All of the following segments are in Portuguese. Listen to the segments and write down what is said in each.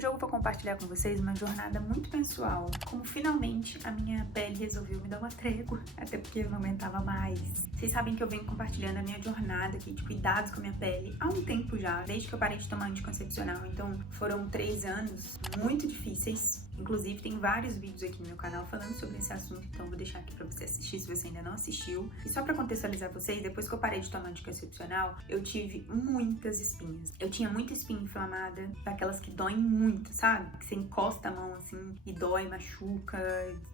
Hoje eu vou compartilhar com vocês uma jornada muito pessoal, como finalmente a minha pele resolveu me dar uma trégua, até porque eu não aguentava mais. Vocês sabem que eu venho compartilhando a minha jornada aqui de cuidados com a minha pele há um tempo já, desde que eu parei de tomar anticoncepcional, então foram 3 anos muito difíceis. Inclusive tem vários vídeos aqui no meu canal falando sobre esse assunto, então eu vou deixar aqui pra você assistir se você ainda não assistiu. E só pra contextualizar vocês, depois que eu parei de tomar anticoncepcional, eu tive muitas espinhas. Eu tinha muita espinha inflamada, daquelas que doem muito, sabe? Que você encosta a mão assim e dói, machuca,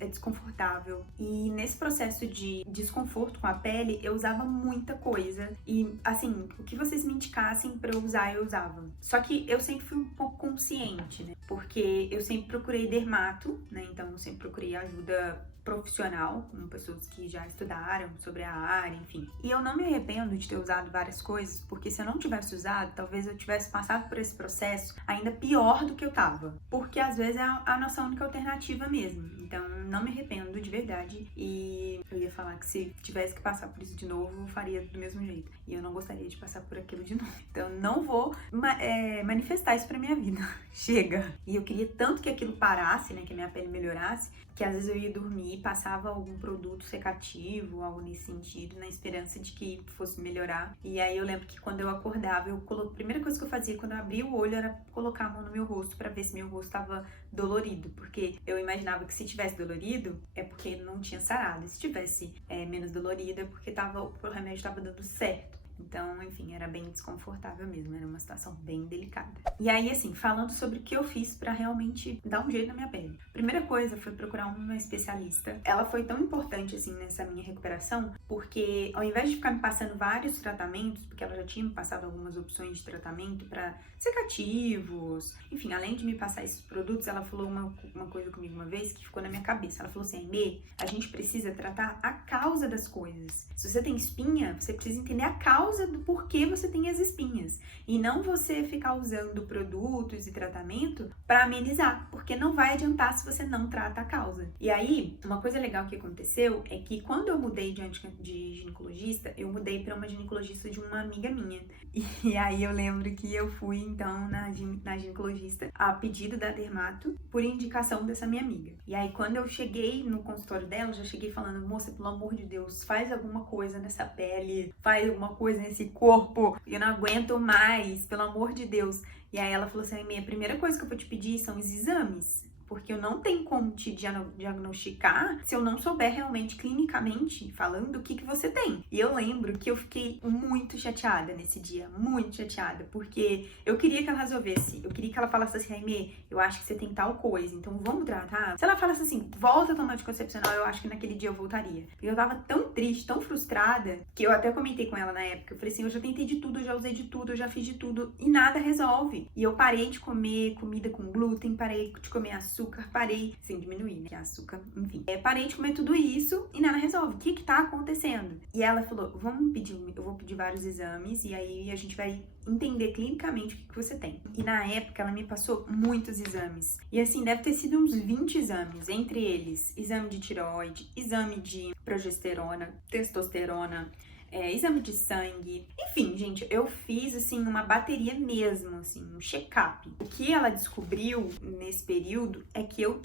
é desconfortável. E nesse processo de desconforto com a pele, eu usava muita coisa. E assim, o que vocês me indicassem pra eu usar, eu usava. Só que eu sempre fui um pouco consciente, né? Porque eu sempre procurei dermato, né? Então eu sempre procurei ajuda profissional, com pessoas que já estudaram sobre a área, enfim. E eu não me arrependo de ter usado várias coisas, porque se eu não tivesse usado, talvez eu tivesse passado por esse processo ainda pior do que eu tava. Porque às vezes é a nossa única alternativa mesmo. Então não me arrependo de verdade. E eu ia falar que se tivesse que passar por isso de novo, eu faria do mesmo jeito. E eu não gostaria de passar por aquilo de novo. Então não vou manifestar isso pra minha vida. Chega! E eu queria tanto que aquilo parasse, né? Que a minha pele melhorasse, que às vezes eu ia dormir e passava algum produto secativo, algo nesse sentido, na esperança de que fosse melhorar. E aí eu lembro que quando eu acordava, a primeira coisa que eu fazia quando eu abria o olho era colocar a mão no meu rosto pra ver se meu rosto estava dolorido, porque eu imaginava que se tivesse dolorido é porque não tinha sarado, e se tivesse menos dolorido é porque o remédio estava dando certo. Então, enfim, era bem desconfortável mesmo, era uma situação bem delicada. E aí, assim, falando sobre o que eu fiz pra realmente dar um jeito na minha pele. Primeira coisa foi procurar uma especialista. Ela foi tão importante, assim, nessa minha recuperação, porque ao invés de ficar me passando vários tratamentos, porque ela já tinha me passado algumas opções de tratamento pra secativos, enfim, além de me passar esses produtos, ela falou uma coisa comigo uma vez que ficou na minha cabeça. Ela falou assim: Aimee, a gente precisa tratar a causa das coisas. Se você tem espinha, você precisa entender a causa do porquê você tem as espinhas e não você ficar usando produtos e tratamento para amenizar, porque não vai adiantar se você não trata a causa. E aí, uma coisa legal que aconteceu é que quando eu mudei de ginecologista, eu mudei para uma ginecologista de uma amiga minha. E aí eu lembro que eu fui então na ginecologista a pedido da dermato por indicação dessa minha amiga. E aí quando eu cheguei no consultório dela, eu já cheguei falando: moça, pelo amor de Deus, faz alguma coisa nessa pele, faz alguma coisa nesse corpo, eu não aguento mais, pelo amor de Deus. E aí ela falou assim: a primeira coisa que eu vou te pedir são os exames, porque eu não tenho como te diagnosticar se eu não souber realmente, clinicamente falando, o que você tem. E eu lembro que eu fiquei muito chateada nesse dia, muito chateada, porque eu queria que ela resolvesse, eu queria que ela falasse assim: Aimee, eu acho que você tem tal coisa, então vamos tratar. Se ela falasse assim: volta a tomar anticoncepcional, eu acho que naquele dia eu voltaria. Porque eu tava tão triste, tão frustrada, que eu até comentei com ela na época, eu falei assim: eu já tentei de tudo, eu já usei de tudo, eu já fiz de tudo, e nada resolve. E eu parei de comer comida com glúten, parei de comer açúcar, parei, sem diminuir, né, açúcar, enfim. Parei de comer tudo isso e nada resolve. O que tá acontecendo? E ela falou: eu vou pedir vários exames e aí a gente vai entender clinicamente o que você tem. E na época ela me passou muitos exames. E assim, deve ter sido uns 20 exames, entre eles exame de tireoide, exame de progesterona, testosterona, exame de sangue, enfim, gente, eu fiz, assim, uma bateria mesmo, assim, um check-up. O que ela descobriu nesse período é que eu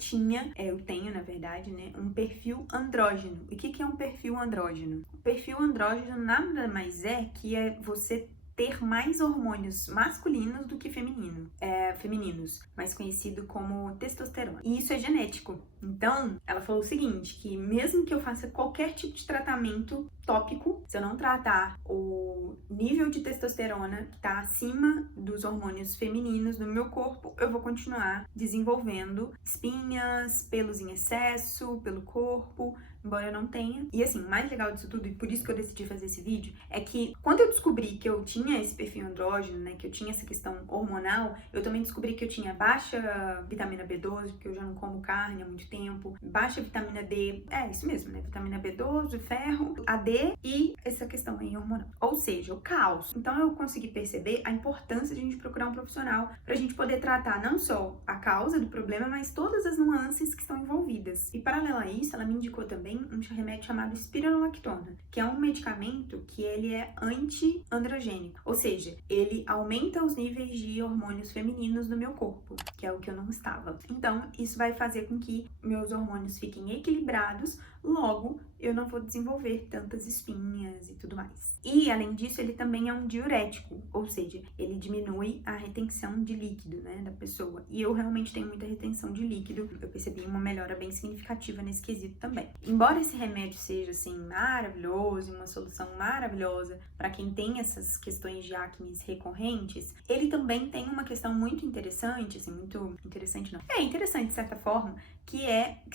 tenho, na verdade, né, um perfil andrógeno. E o que é um perfil andrógeno? O perfil andrógeno nada mais é que você ter mais hormônios masculinos do que femininos, mais conhecido como testosterona. E isso é genético. Então, ela falou o seguinte, que mesmo que eu faça qualquer tipo de tratamento tópico, se eu não tratar o nível de testosterona que tá acima dos hormônios femininos no meu corpo, eu vou continuar desenvolvendo espinhas, pelos em excesso pelo corpo, embora eu não tenha. E assim, o mais legal disso tudo, e por isso que eu decidi fazer esse vídeo, é que quando eu descobri que eu tinha esse perfil andrógeno, né, que eu tinha essa questão hormonal, eu também descobri que eu tinha baixa vitamina B12, porque eu já não como carne há muito tempo, baixa vitamina D, isso mesmo, né, vitamina B12, ferro, a D e essa questão aí hormonal. Ou seja, o caos. Então eu consegui perceber a importância de a gente procurar um profissional pra gente poder tratar não só a causa do problema, mas todas as nuances que estão envolvidas. E paralelo a isso, ela me indicou também também um remédio chamado espironolactona, que é um medicamento que ele é anti-androgênico, ou seja, ele aumenta os níveis de hormônios femininos no meu corpo, que é o que eu não estava. Então, isso vai fazer com que meus hormônios fiquem equilibrados, logo eu não vou desenvolver tantas espinhas e tudo mais. E, além disso, ele também é um diurético, ou seja, ele diminui a retenção de líquido, né, da pessoa. E eu realmente tenho muita retenção de líquido, eu percebi uma melhora bem significativa nesse quesito também. Embora esse remédio seja, assim, maravilhoso, uma solução maravilhosa para quem tem essas questões de acne recorrentes, ele também tem uma questão muito interessante, assim, muito interessante não, interessante de certa forma, que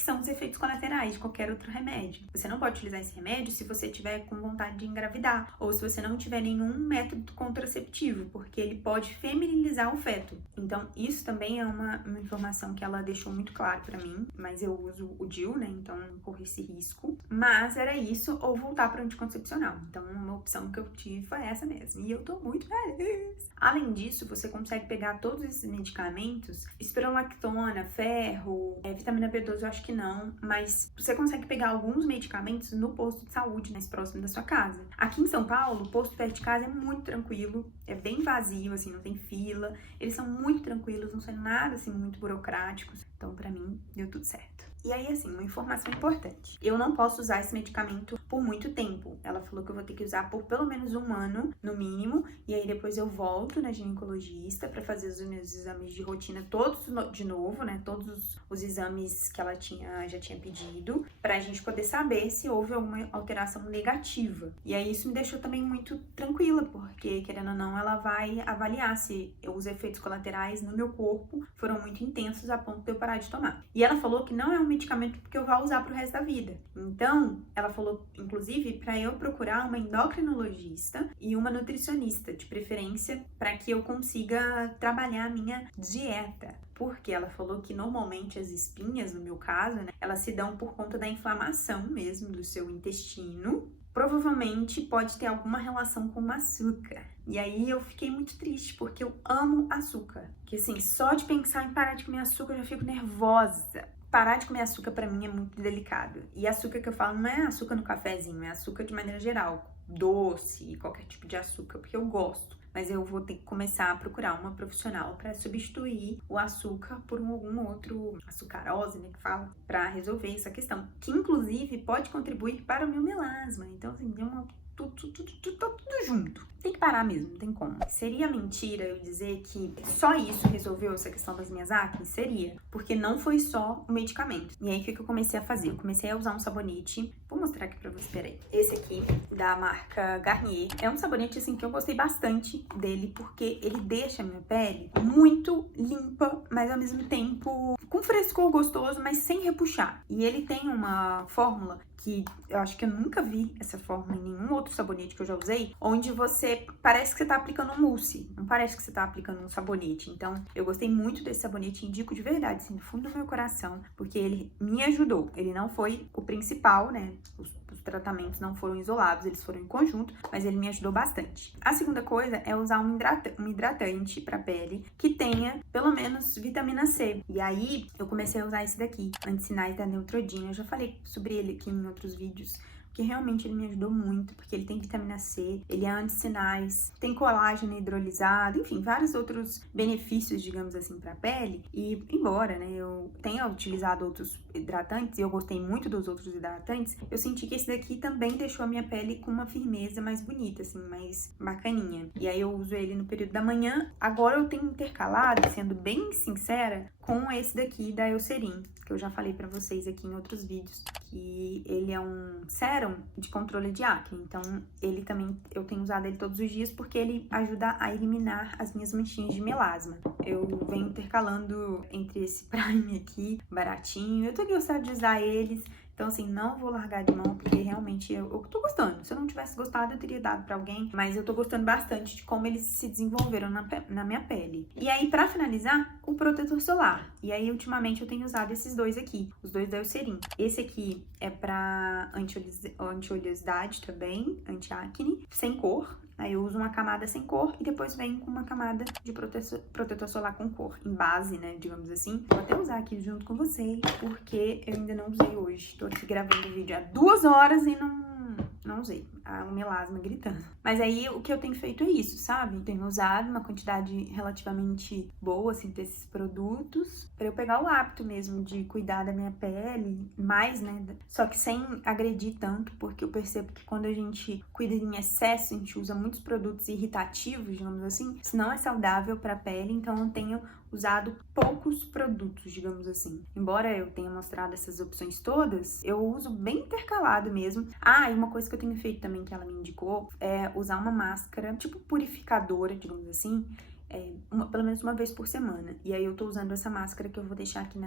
são os efeitos colaterais de qualquer outro remédio. Você não pode utilizar esse remédio se você tiver com vontade de engravidar, ou se você não tiver nenhum método contraceptivo, porque ele pode feminilizar o feto. Então, isso também é uma informação que ela deixou muito claro pra mim, mas eu uso o DIU, né, então não corro esse risco. Mas era isso, ou voltar para anticoncepcional. Então, uma opção que eu tive foi essa mesmo, e eu tô muito feliz. Além disso, você consegue pegar todos esses medicamentos, espironolactona, ferro, vitamina B12 eu acho que não, mas você consegue pegar alguns medicamentos no posto de saúde mais próximo da sua casa. Aqui em São Paulo, o posto perto de casa é muito tranquilo, é bem vazio, assim, não tem fila, eles são muito tranquilos, não são nada, assim, muito burocráticos, então pra mim deu tudo certo. E aí, assim, uma informação importante. Eu não posso usar esse medicamento por muito tempo. Ela falou que eu vou ter que usar por pelo menos 1 ano, no mínimo. E aí, depois eu volto na ginecologista pra fazer os meus exames de rotina todos de novo, né? Todos os exames que ela já tinha pedido, pra gente poder saber se houve alguma alteração negativa. E aí, isso me deixou também muito tranquila, porque, querendo ou não, ela vai avaliar se os efeitos colaterais no meu corpo foram muito intensos a ponto de eu parar de tomar. E ela falou que não é um medicamento que eu vá usar pro resto da vida. Então, ela falou, inclusive, para eu procurar uma endocrinologista e uma nutricionista, de preferência, para que eu consiga trabalhar a minha dieta. Porque ela falou que normalmente as espinhas, no meu caso, né, elas se dão por conta da inflamação mesmo do seu intestino. Provavelmente pode ter alguma relação com o açúcar. E aí eu fiquei muito triste, porque eu amo açúcar. Que assim, só de pensar em parar de comer açúcar eu já fico nervosa. Parar de comer açúcar pra mim é muito delicado. E açúcar que eu falo não é açúcar no cafezinho, é açúcar de maneira geral. Doce, qualquer tipo de açúcar, porque eu gosto. Mas eu vou ter que começar a procurar uma profissional para substituir o açúcar por algum outro açucarose, né, que fala, para resolver essa questão. Que, inclusive, pode contribuir para o meu melasma. Então, assim, tudo junto. Tem que parar mesmo, não tem como. Seria mentira eu dizer que só isso resolveu essa questão das minhas acne? Seria, porque não foi só o medicamento. E aí, o que eu comecei a fazer? Eu comecei a usar um sabonete, vou mostrar aqui pra vocês, peraí. Esse aqui, da marca Garnier, é um sabonete, assim, que eu gostei bastante dele, porque ele deixa a minha pele muito limpa, mas ao mesmo tempo com frescor gostoso, mas sem repuxar. E ele tem uma fórmula que eu acho que eu nunca vi essa fórmula em nenhum outro sabonete que eu já usei, onde parece que você tá aplicando um mousse, não parece que você tá aplicando um sabonete. Então, eu gostei muito desse sabonete, indico de verdade, assim, do fundo do meu coração, porque ele me ajudou. Ele não foi o principal, né? Os tratamentos não foram isolados, eles foram em conjunto, mas ele me ajudou bastante. A segunda coisa é usar um hidratante pra pele que tenha pelo menos vitamina C. E aí, eu comecei a usar esse daqui, Anti-Sinais da Neutrogena. Eu já falei sobre ele aqui em outros vídeos, que realmente ele me ajudou muito, porque ele tem vitamina C, ele é anti-sinais, tem colágeno hidrolisado, enfim, vários outros benefícios, digamos assim, para a pele. E embora, né, eu tenha utilizado outros hidratantes, e eu gostei muito dos outros hidratantes, eu senti que esse daqui também deixou a minha pele com uma firmeza mais bonita, assim, mais bacaninha. E aí eu uso ele no período da manhã. Agora eu tenho intercalado, sendo bem sincera, com esse daqui da Eucerin, que eu já falei pra vocês aqui em outros vídeos, que ele é um sérum de controle de acne. Então, ele também, eu tenho usado ele todos os dias porque ele ajuda a eliminar as minhas manchinhas de melasma. Eu venho intercalando entre esse Prime aqui, baratinho. Eu tô gostando de usar eles. Então, assim, não vou largar de mão, porque realmente eu tô gostando. Se eu não tivesse gostado, eu teria dado pra alguém. Mas eu tô gostando bastante de como eles se desenvolveram na minha pele. E aí, pra finalizar, o protetor solar. E aí, ultimamente, eu tenho usado esses dois aqui. Os dois da Eucerin. Esse aqui é pra anti-oleosidade também, anti-acne, sem cor. Aí eu uso uma camada sem cor e depois venho com uma camada de protetor solar com cor, em base, né, digamos assim. Vou até usar aqui junto com vocês, porque eu ainda não usei hoje. Tô aqui gravando o vídeo há 2 horas e não usei. O melasma gritando. Mas aí o que eu tenho feito é isso, sabe? Tenho usado uma quantidade relativamente boa, assim, desses produtos, pra eu pegar o hábito mesmo de cuidar da minha pele, mais, né? Só que sem agredir tanto, porque eu percebo que quando a gente cuida em excesso, a gente usa muitos produtos irritativos, digamos assim, isso não é saudável pra pele, então eu tenho usado poucos produtos, digamos assim. Embora eu tenha mostrado essas opções todas, eu uso bem intercalado mesmo. E uma coisa que eu tenho feito também, que ela me indicou, é usar uma máscara, tipo purificadora, digamos assim, pelo menos uma vez por semana. E aí eu tô usando essa máscara que eu vou deixar aqui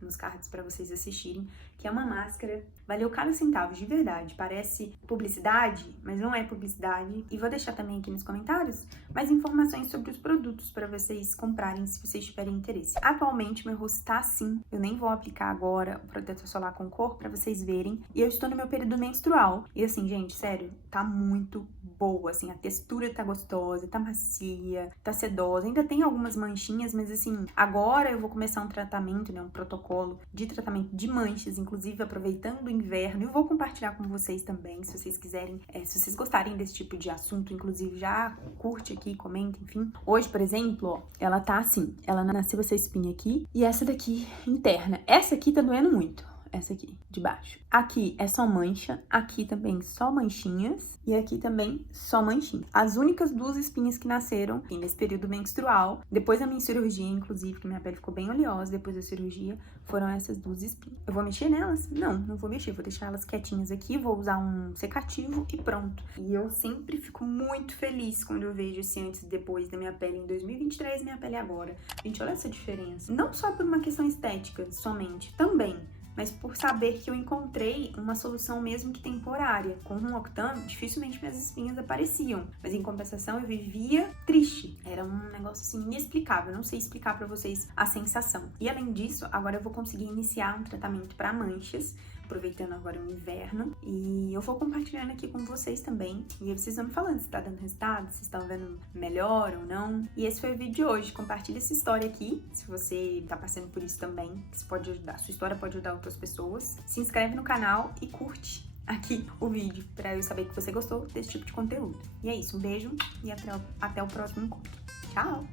nos cards pra vocês assistirem, que é uma máscara, valeu cada centavo, de verdade. Parece publicidade, mas não é publicidade. E vou deixar também aqui nos comentários mais informações sobre os produtos pra vocês comprarem, se vocês tiverem interesse. Atualmente, meu rosto tá assim. Eu nem vou aplicar agora o protetor solar com cor pra vocês verem. E eu estou no meu período menstrual. E assim, gente, sério, tá muito boa, assim, a textura tá gostosa, tá macia, tá sedosa. Ainda tem algumas manchinhas, mas assim, agora eu vou começar um tratamento, né, um protocolo de tratamento de manchas, inclusive aproveitando o inverno. Eu vou compartilhar com vocês também, se vocês quiserem, se vocês gostarem desse tipo de assunto, inclusive já curte aqui, comenta, enfim. Hoje, por exemplo, ó, ela tá assim, ela nasceu essa espinha aqui e essa daqui interna. Essa aqui tá doendo muito. Essa aqui, de baixo. Aqui é só mancha, aqui também só manchinhas e aqui também só manchinha. As únicas 2 espinhas que nasceram nesse período menstrual, depois da minha cirurgia, inclusive, que minha pele ficou bem oleosa depois da cirurgia, foram essas 2 espinhas. Eu vou mexer nelas? Não vou mexer, vou deixar elas quietinhas aqui, vou usar um secativo e pronto. E eu sempre fico muito feliz quando eu vejo esse antes e depois da minha pele em 2023 e minha pele agora. Gente, olha essa diferença. Não só por uma questão estética somente, também, mas por saber que eu encontrei uma solução mesmo que temporária. Com o Roacutan, dificilmente minhas espinhas apareciam, mas em compensação eu vivia triste. Era um negócio assim inexplicável, eu não sei explicar pra vocês a sensação. E além disso, agora eu vou conseguir iniciar um tratamento pra manchas, aproveitando agora o inverno, e eu vou compartilhando aqui com vocês também, e aí vocês vão me falando se tá dando resultado, se estão vendo melhor ou não. E esse foi o vídeo de hoje. Compartilha essa história aqui, se você tá passando por isso também, que isso pode ajudar, sua história pode ajudar outras pessoas. Se inscreve no canal e curte aqui o vídeo, pra eu saber que você gostou desse tipo de conteúdo. E é isso, um beijo e até o próximo encontro. Tchau!